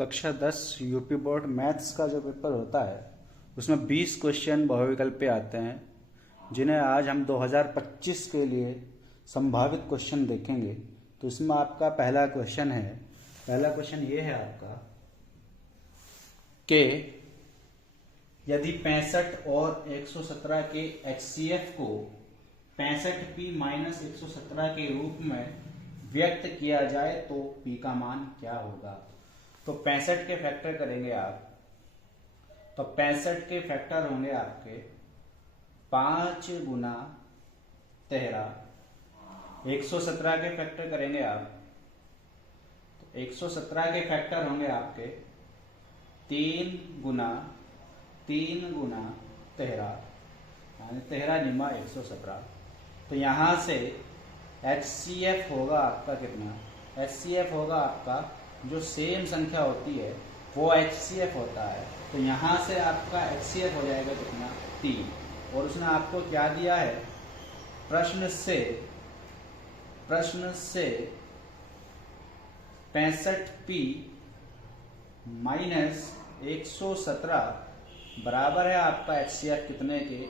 कक्षा 10 UP board maths का जो पेपर होता है उसमें 20 क्वेश्चन बहुविकल्प पे आते हैं, जिन्हें आज हम 2025 के लिए संभावित क्वेश्चन देखेंगे। तो इसमें आपका पहला क्वेश्चन ये है आपका कि यदि 65 और 117 के HCF को 65p माइनस 117 के रूप में व्यक्त किया जाए तो p का मान क्या होगा। तो 65 के फैक्टर करेंगे आप, तो 65 के फैक्टर होंगे आपके 5 गुना 13। 117 के फैक्टर करेंगे आप, तो 117 के फैक्टर होंगे आपके 3 गुना 13, यानी 13 निमा 117। तो यहां से HCF होगा आपका कितना, HCF होगा आपका जो सेम संख्या होती है वो HCF होता है। तो यहां से आपका HCF हो जाएगा कितना 3। और उसने आपको क्या दिया है, प्रश्न से 65p माइनस 117 बराबर है आपका HCF कितने के,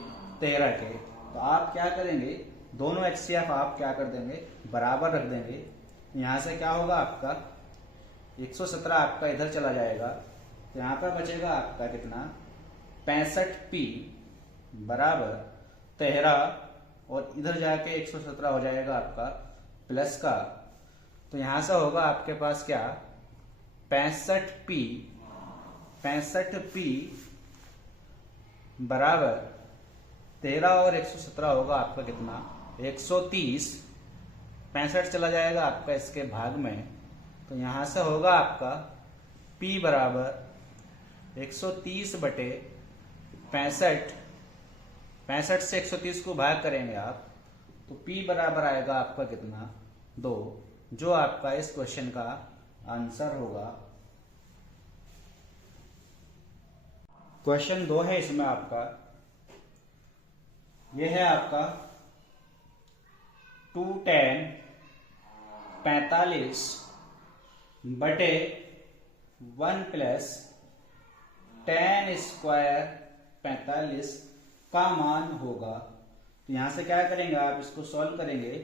13 के। तो आप क्या करेंगे, दोनों HCF आप क्या कर देंगे, बराबर रख देंगे। यहां से क्या होगा आपका 117 आपका इधर चला जाएगा, तो यहां पर बचेगा आपका कितना 65p बराबर 13 और इधर जाके 117 हो जाएगा आपका प्लस का। तो यहां से होगा आपके पास क्या 65p बराबर 13 और 117 होगा आपका कितना 130। 65 चला जाएगा आपका इसके भाग में, तो यहां से होगा आपका p बराबर 130 बटे 65। 65 से 130 को भाग करेंगे आप, तो p बराबर आएगा आपका कितना 2, जो आपका इस क्वेश्चन का आंसर होगा। क्वेश्चन 2 है इसमें आपका, यह है आपका 2tan 45 बटे 1 प्लस tan स्क्वायर 45 का मान होगा। तो यहां से क्या करेंगे आप, इसको सॉल्व करेंगे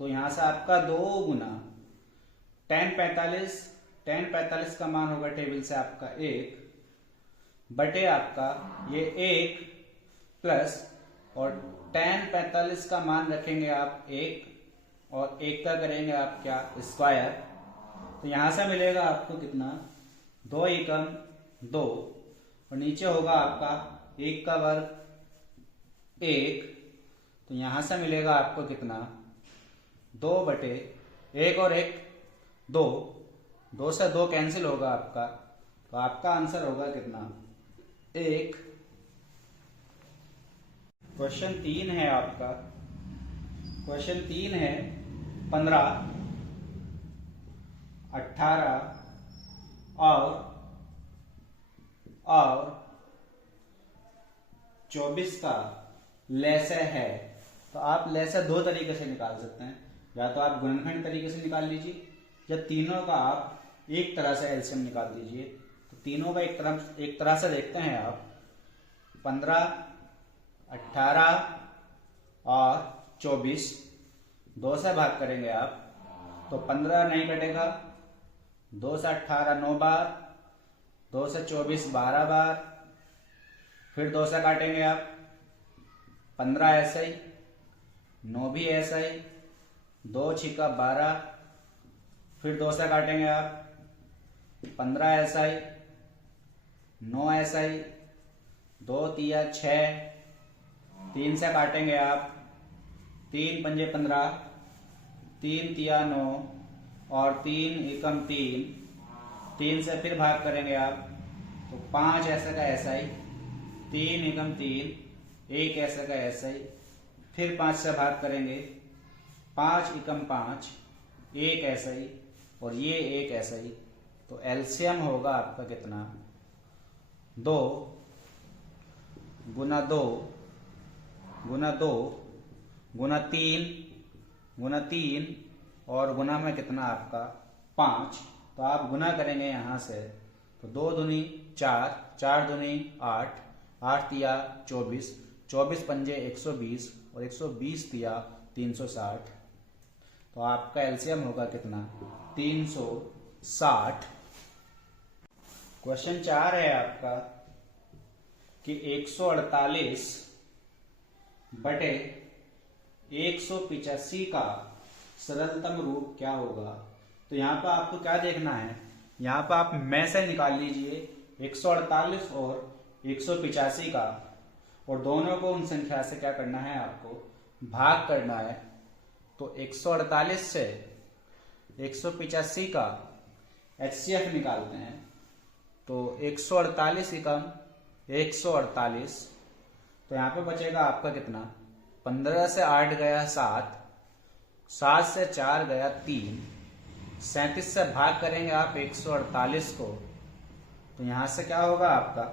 तो यहां से आपका 2 गुना tan 45 का मान होगा टेबल से आपका 1 बटे आपका ये 1 प्लस और tan 45 का मान रखेंगे आप 1 और 1 का करेंगे आप क्या स्क्वायर। तो यहां से मिलेगा आपको कितना 2 एकम 2 और नीचे होगा आपका 1 का वर्ग 1। तो यहां से मिलेगा आपको कितना 2 बटे 1 और 1 2, 2 से 2 कैंसिल होगा आपका, तो आपका आंसर होगा कितना 1। क्वेश्चन 3 है आपका, क्वेश्चन 3 है 15, 18 और 24 का लैसे है। तो आप लैसे दो तरीके से निकाल सकते हैं, या तो आप गुणनखंड तरीके से निकाल लीजिए या तीनों का आप एक तरह से एलसीएम निकाल दीजिए। तो तीनों का एक तरह से देखते हैं आप, 15, 18 और 24 2 से भाग करेंगे आप, तो 15 नहीं कटेगा, 2 से 18 9 बार, 2 से 24 12 बार, फिर 2 से काटेंगे आप 15 ऐसे ही, 9 भी ऐसा ही, 2 छिका 12, फिर 2 से काटेंगे आप 15 ऐसा ही, 9 ऐसा ही, 2 तिया 6, 3 से काटेंगे आप 3 पंजे 15, 3 तिया 9 और 3 एकम 3 से फिर भाग करेंगे आप, तो 5 ऐसा का ऐसा ही, 3 एकम 3, 1 ऐसा का ऐसा ही, फिर 5 से भाग करेंगे 5 एकम 5, 1 ऐसा ही और ये 1 ऐसा ही। तो एलसीएम होगा आपका कितना 2 गुना 2 गुना 2 गुना 3 और गुना में कितना आपका 5। तो आप गुना करेंगे यहां से तो 2 दूनी 4, 4 दूनी 8, 8 तिया 24, 24 पंजे 120 और 120 तिया 360। तो आपका एलसीएम होगा कितना? 360। क्वेश्चन 4 है आपका कि 148 बटे 185 का सरलतम रूप क्या होगा। तो यहाँ पर आपको क्या देखना है, यहाँ पर आप में से निकाल लीजिए 148 और 185 का, और दोनों को उन संख्या से क्या करना है, आपको भाग करना है। तो 148 से 185 का HCF निकालते हैं। तो 148 एकम 148, तो यहाँ पे बचेगा आपका कितना? 15 से 8 गया 7, 7 से 4 गया 3, 37 से भाग करेंगे आप 148 को, तो यहां से क्या होगा आपका?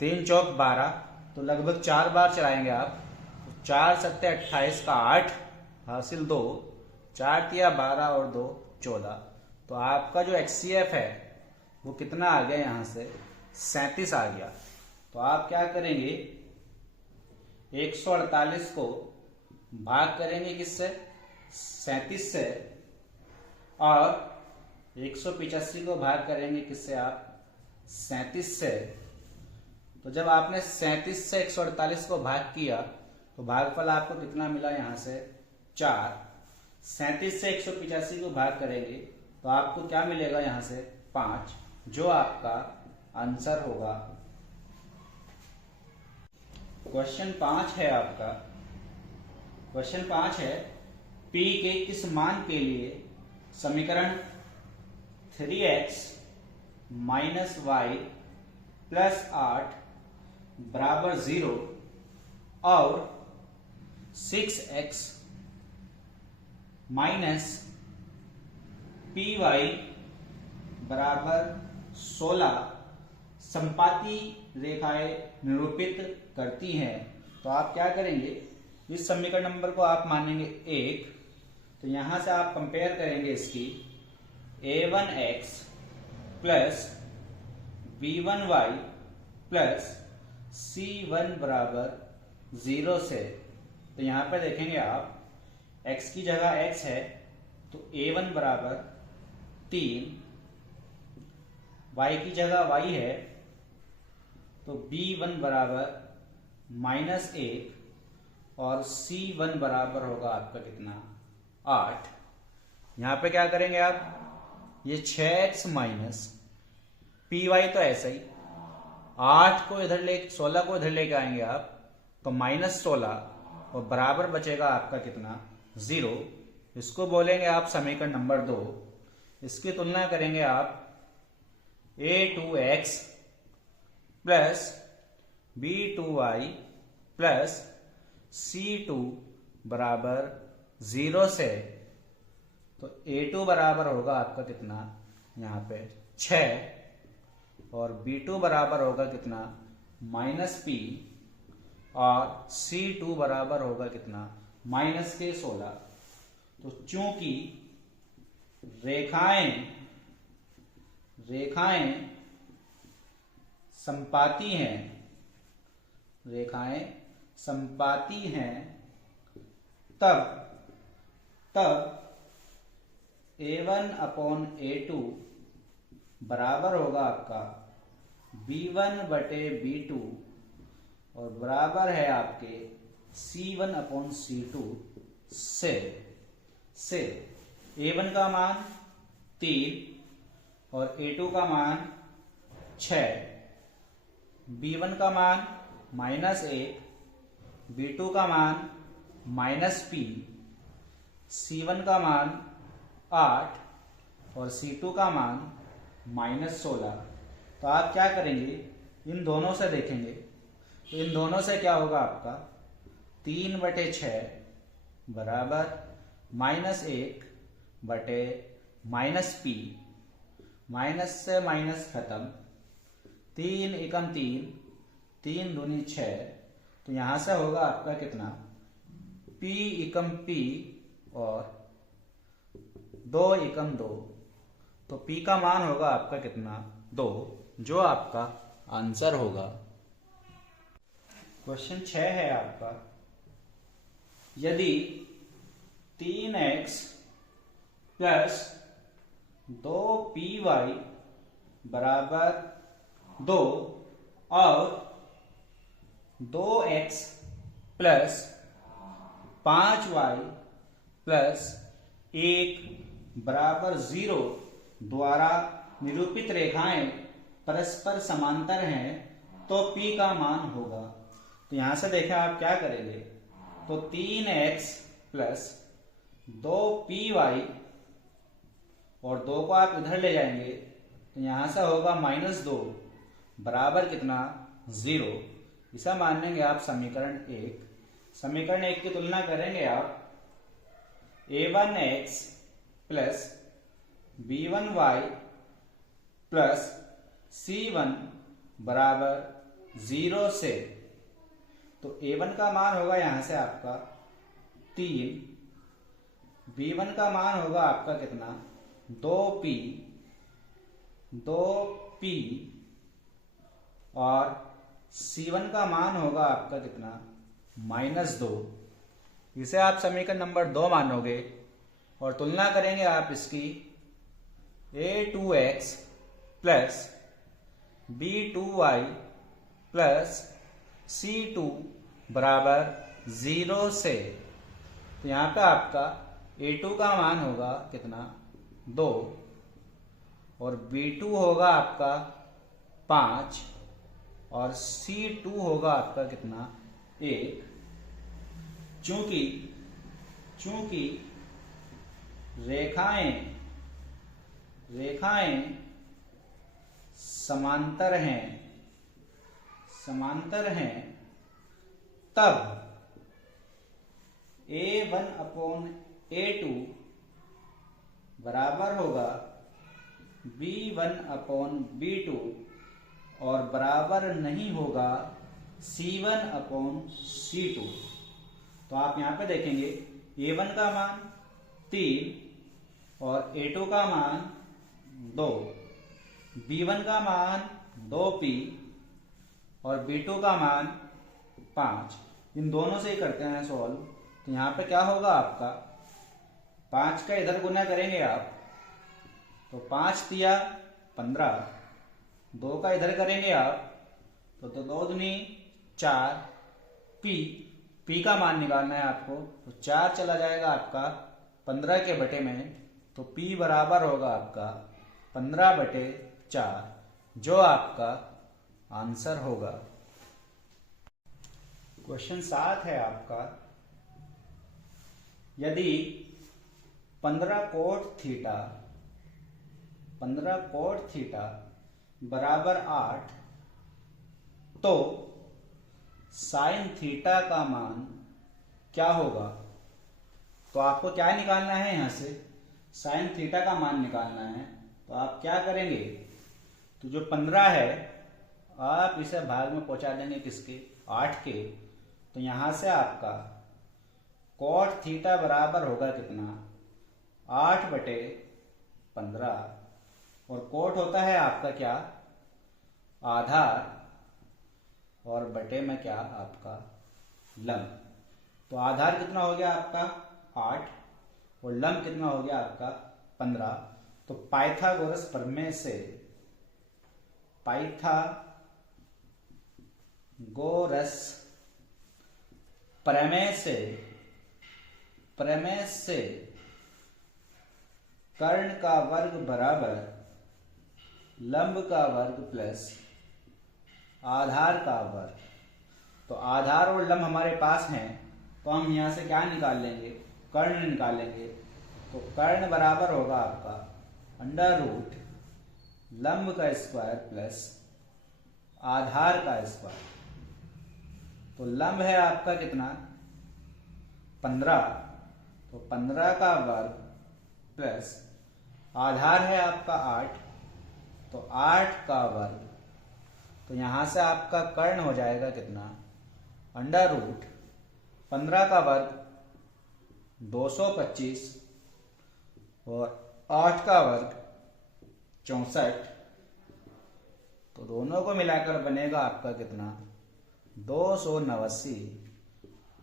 3 चौक 12, तो लगभग 4 बार चलाएंगे आप। 4 सत्ते 28 का 8 हासिल 2, 4 तिया 12 और 2 14। तो आपका जो HCF है वो कितना आ गया? यहां से 37 आ गया। तो आप क्या करेंगे, 148 को भाग करेंगे किससे? 37 से, और 185 को भाग करेंगे किससे आप? 37 से। तो जब आपने 37 से 148 को भाग किया तो भागफल आपको कितना मिला? यहां से 4। 37 से 185 को भाग करेंगे तो आपको क्या मिलेगा? यहां से 5, जो आपका आंसर होगा। क्वेश्चन 5 है आपका। क्वेश्चन 5 है, P के किस मान के लिए समीकरण 3x माइनस वाई प्लस 8 बराबर 0 और 6x माइनस पी वाई बराबर 16 संपाती रेखाएं निरूपित करती हैं। तो आप क्या करेंगे, इस समीकरण नंबर को आप मानेंगे 1। तो यहां से आप कंपेयर करेंगे इसकी a1x plus b1y plus c1 बराबर 0 से। तो यहां पर देखेंगे आप x की जगह x है तो a1 बराबर 3, y की जगह y है तो b1 बराबर -1 और c1 बराबर होगा आपका कितना? 8। यहां पे क्या करेंगे आप, ये 6x माइनस पी वाई तो ऐसा ही, 8 को इधर ले 16 को इधर लेके आएंगे आप तो -16 और बराबर बचेगा आपका कितना? 0। इसको बोलेंगे आप समीकरण नंबर 2। इसकी तुलना करेंगे आप a2x plus b2y plus c2 बराबर 0 से। तो a2 बराबर होगा आपका कितना? यहाँ पे 6 और b2 बराबर होगा कितना? -p और c2 बराबर होगा कितना? -16। तो चूंकि रेखाएं संपाती हैं, तब a1 अपॉन a2 बराबर होगा आपका b1 बटे b2 और बराबर है आपके c1 अपॉन c2 से a1 का मान 3 और a2 का मान 6, b1 का मान -1, b2 का मान -p, c1 का मान 8 और c2 का मान -16। तो आप क्या करेंगे, इन दोनों से देखेंगे तो इन दोनों से क्या होगा आपका? 3/6 बराबर -1 बटे -p, माइनस से माइनस खत्म, 3 एकम 3, 3 दूनी 6। तो यहां से होगा आपका कितना? p एकम p और 2 एकम 2, तो p का मान होगा आपका कितना 2, जो आपका आंसर होगा। क्वेश्चन 6 है आपका, यदि 3x प्लस 2py बराबर 2 और 2x प्लस 5y प्लस 1 बराबर 0 द्वारा निरूपित रेखाएं परस्पर समांतर हैं तो p का मान होगा। तो यहां से देखें आप क्या करेंगे, तो 3x प्लस 2py और 2 को आप इधर ले जाएंगे तो यहां से होगा -2 बराबर कितना 0। इसे मान लेंगे आप समीकरण 1। समीकरण 1 की तुलना करेंगे आप a1x plus b1y plus c1 बराबर 0 से, तो a1 का मान होगा यहां से आपका 3, b1 का मान होगा आपका कितना 2p और c1 का मान होगा आपका कितना -2। इसे आप समीकरण नंबर 2 मानोगे और तुलना करेंगे आप इसकी a2x plus b2y plus c2 बराबर 0 से, तो यहाँ पे आपका a2 का मान होगा कितना 2 और b2 होगा आपका 5 और c2 होगा आपका कितना 1। चूंकि रेखाएं समांतर हैं तब a1/a2 बराबर होगा b1/b2 और बराबर नहीं होगा c1/c2। तो आप यहां पे देखेंगे a1 का मान 3 और a2 का मान 2, b1 का मान 2p और b2 का मान 5। इन दोनों से ही करते हैं सॉल्व। तो यहाँ पे क्या होगा आपका 5 का इधर गुना करेंगे आप तो 5 दिया 15, 2 का इधर करेंगे आप तो 2 दूनी 4, p का मान निकालना है आपको, तो 4 चला जाएगा आपका 15 के बटे में, तो p बराबर होगा आपका 15/4, जो आपका आंसर होगा। क्वेश्चन 7 है आपका, यदि 15 कोट थीटा बराबर 8 तो साइन थीटा का मान क्या होगा। तो आपको क्या निकालना है, यहां से साइन थीटा का मान निकालना है। तो आप क्या करेंगे, तो जो 15 है आप इसे भाग में पहुंचा देंगे किसके 8 के, तो यहां से आपका कोट थीटा बराबर होगा कितना 8/15 और कोट होता है आपका क्या आधार और बटे में क्या आपका लंब। तो आधार कितना हो गया आपका 8 और लंब कितना हो गया आपका 15। तो पाइथागोरस प्रमेय से कर्ण का वर्ग बराबर लंब का वर्ग प्लस आधार का वर्ग। तो आधार और लंब हमारे पास हैं, तो हम यहां से क्या निकाल लेंगे, कर्ण निकालेंगे। तो कर्ण बराबर होगा आपका √ लंब का स्क्वायर प्लस आधार का स्क्वायर। तो लंब है आपका कितना 15, तो 15 का वर्ग प्लस आधार है आपका 8, तो 8 का वर्ग। तो यहां से आपका कर्ण हो जाएगा कितना √ 15 का वर्ग 225 और 8 का वर्ग 64, तो दोनों को मिलाकर बनेगा आपका कितना 289,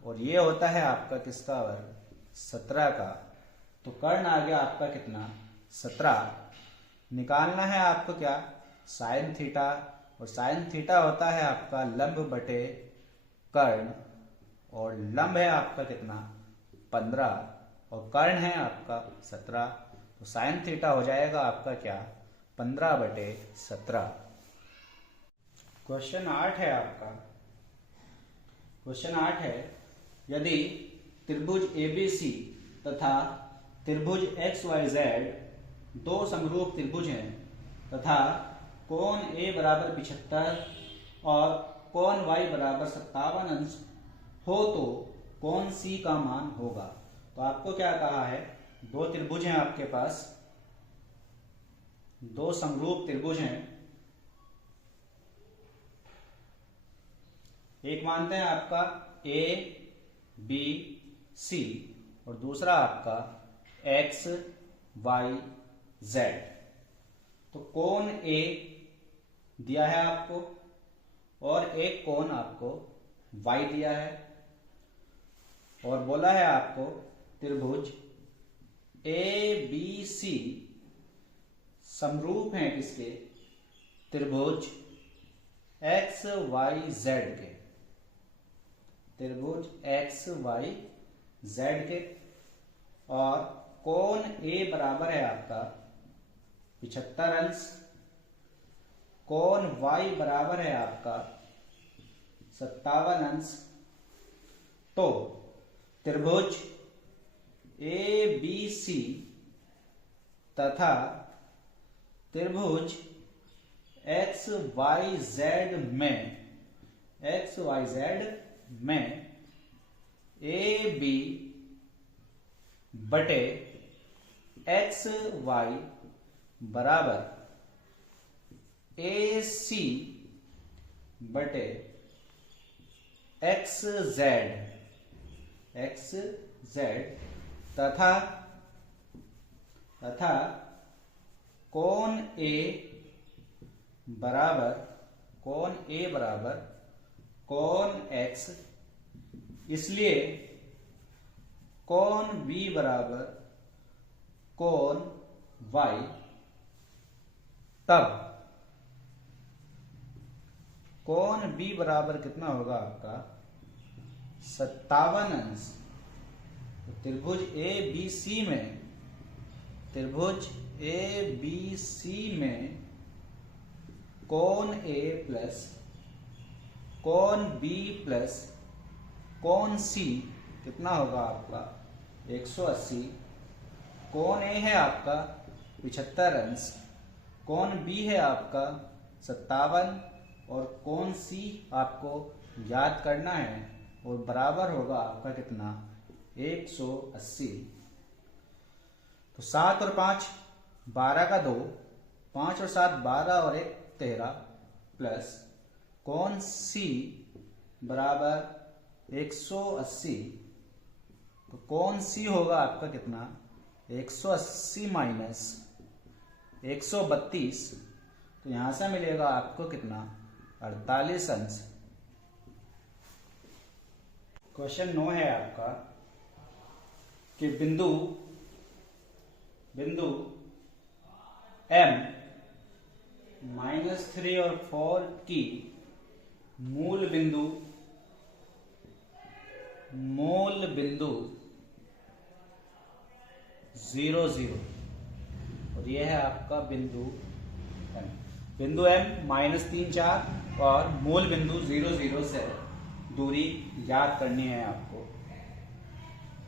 और ये होता है आपका किसका वर्ग 17 का। तो कर्ण आ गया आपका कितना 17। निकालना है आपको क्या साइन थीटा, और साइन थीटा होता है आपका लंब बटे कर्ण, और लंब है आपका कितना 15 और कर्ण है आपका 17, तो साइन थीटा हो जाएगा आपका क्या 15/17। क्वेश्चन 8 है आपका। क्वेश्चन 8 है यदि त्रिभुज ABC तथा त्रिभुज XYZ दो समरूप त्रिभुज हैं तथा कोण A बराबर 75 और कोण Y बराबर 57 अंश हो तो कोण C का मान होगा। तो आपको क्या कहा है, दो त्रिभुज हैं आपके पास, दो समरूप त्रिभुज हैं, एक मानते हैं आपका A B C और दूसरा आपका X Y Z। तो कोण A दिया है आपको और एक कोण आपको Y दिया है, और बोला है आपको त्रिभुज ABC समरूप हैं किसके त्रिभुज XYZ के, त्रिभुज XYZ के, और कोण A बराबर है आपका 75 अंश, कोण Y बराबर है आपका 57 अंश। तो त्रिभुज ABC तथा त्रिभुज XYZ में AB बटे XY बराबर AC बटे XZ तथा कोण A बराबर कोण X, इसलिए कोण B बराबर कोण Y, तब कोण B बराबर कितना होगा आपका 57 अंश। तो त्रिभुज ABC में कोण A प्लस कोण B प्लस कोण C कितना होगा आपका 180। कोण A है आपका 75 अंश, कोण B है आपका 57 और कोण C आपको याद करना है, और बराबर होगा आपका कितना 180। तो 7 और 5 12 का 2, 5 और 7 12 और 1 13 प्लस कोण C बराबर 180। तो कोण C होगा आपका कितना 180 माइनस 132, तो यहां से मिलेगा आपको कितना 48 अंश। क्वेश्चन 9 है आपका कि बिंदु M -3 और 4 की मूल बिंदु 0 0, और यह है आपका बिंदु M। बिंदु M -3 4 और मूल बिंदु 0 0 से दूरी याद करनी है आपको।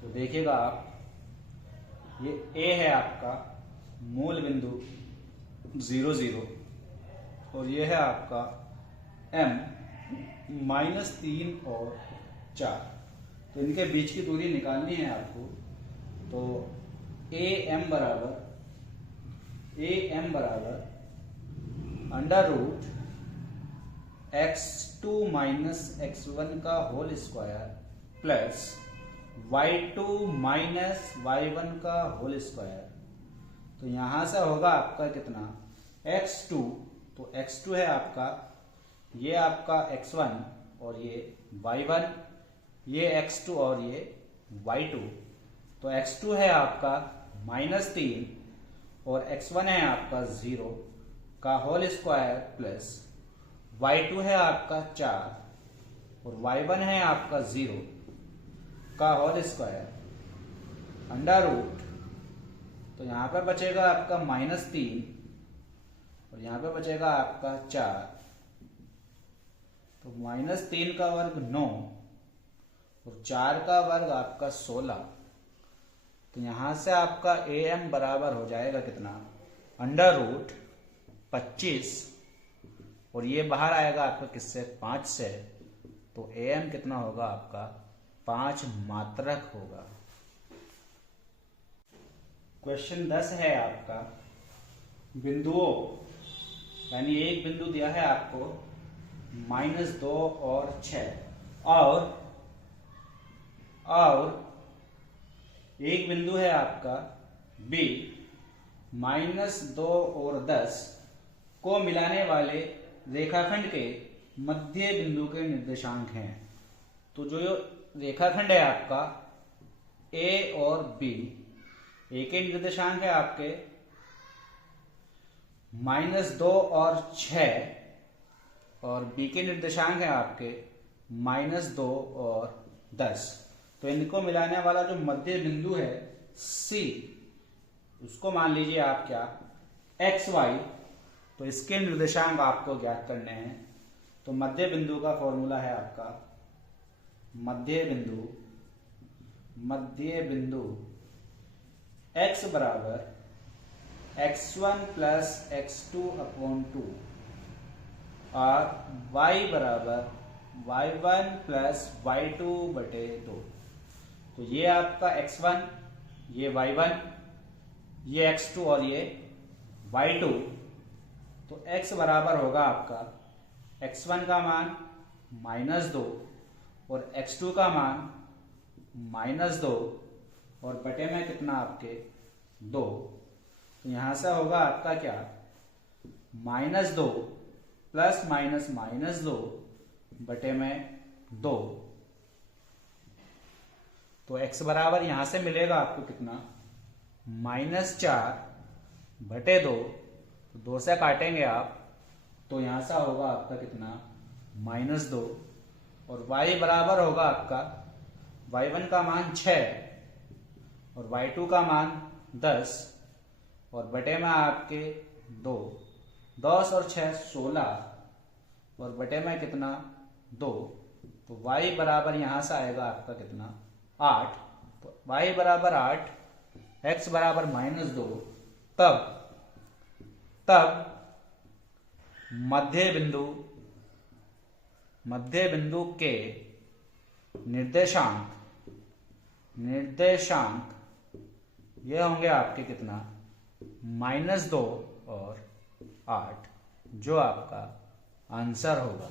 तो देखिएगा आप, ये A है आपका मूल बिंदु 0 0 और ये है आपका M -3 और 4। तो इनके बीच की दूरी निकालनी है आपको। तो AM बराबर √ x2 माइनस x1 का whole square plus y2 minus y1 का होल स्क्वायर। तो यहां से होगा आपका कितना x2, तो x2 है आपका, ये आपका x1 और ये y1, ये x2 और ये y2। तो x2 है आपका -3 और x1 है आपका 0 का होल स्क्वायर प्लस y2 है आपका 4 और y1 है आपका 0 का होल स्क्वायर अंडर रूट। तो यहां पर बचेगा आपका -3 और यहां पर बचेगा आपका 4। तो -3 का वर्ग 9 और 4 का वर्ग आपका 16। तो यहां से आपका am बराबर हो जाएगा कितना, अंडर रूट 25 और ये बाहर आएगा आपका किससे, 5 से। तो am कितना होगा आपका 5 मात्रक होगा। क्वेश्चन 10 है आपका, बिंदुओं, यानी एक बिंदु दिया है आपको -2 और 6 और एक बिंदु है आपका B -2 और 10 को मिलाने वाले रेखाखंड के मध्य बिंदु के निर्देशांक हैं। तो जो रेखाखंड है आपका A और B, A के निर्देशांक है आपके -2 और 6 और B के निर्देशांक है आपके -2 और 10। तो इनको मिलाने वाला जो मध्य बिंदु है C, उसको मान लीजिए आप क्या, XY। तो इसके निर्देशांक आपको ज्ञात करने हैं। तो मध्य बिंदु का फॉर्मूला है आपका, मध्य बिंदु x बराबर x1 प्लस x2 अपॉन 2 और y बराबर y1 प्लस y2 बटे 2। तो ये आपका x1, ये y1, ये x2 और ये y2। तो x बराबर होगा आपका x1 का मान -2 और x2 का मान -2 और बटे में कितना आपके 2। तो यहां से होगा आपका क्या, -2 प्लस माइनस -2 बटे में 2। तो x बराबर यहां से मिलेगा आपको कितना, -4 बटे 2। तो 2 से काटेंगे आप, तो यहां से होगा आपका कितना, -2 और y बराबर होगा आपका y1 का मान 6 और y2 का मान 10 और बटे में आपके 2। 10 और 6 16 और बटे में कितना 2। तो y बराबर यहां से आएगा आपका कितना, 8। तो y बराबर 8, x बराबर -2। तब मध्य बिंदु के निर्देशांक ये होंगे आपके कितना, -2 और 8, जो आपका आंसर होगा।